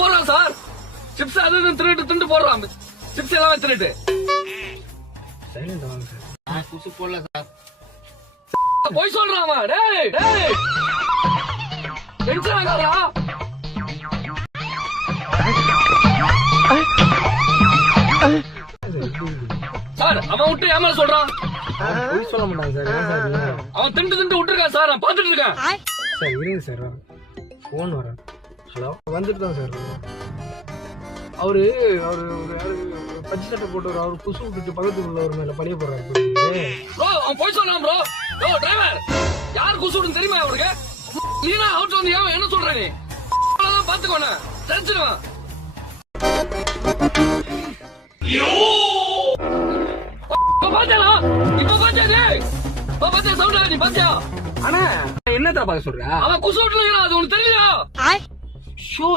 போடுறான் sir. Chips அது தின்னுட்டு போடுறான். சிப்ஸ் எல்லாமே தின்னுட்டு. சைலண்ட் வாங்க சார். நான் குசு போடல சார். போய் சொல்றான் அவன். டேய் டேய் டென்ஷன் ஆகாதா? சார் அவன் விட்டு ஏமாற சொல்றான். போய் சொல்ல மாட்டாங்க சார். ஏன் சார் நீங்க? அவன் தின்ட்டு விட்டுருக்கான் சார். நான் பாத்துட்டு இருக்கேன். சார் இருங்க சார். போன் வரேன். ஹலோ வந்துட்டு தான் சார். அவரு பச்சை சட்டை போட்டவர் அவர் குசு விட்டுட்டு பக்கத்துல உள்ளவர் மேல பழிய போடுறாரு. ப்ரோ அவன் போய் சொல்றான் ப்ரோ. ப்ரோ டிரைவர் யார் குசுடுன்னு தெரியுமா அவருக்கு? நீனா அவுட் வந்து ஏன் என்ன சொல்ற நீ? அவ்வளவுதான் பாத்துக்கோண்ணே. தெரிஞ்சிருவான். இப்ப பாத்தியா? இப்ப பாத்தியா சவுண்ட் நீ பாத்தியா? ஆனா என்ன தப்பா சொல்ற? அவன் குசு விட்டுல அது உனக்கு தெரியலையா?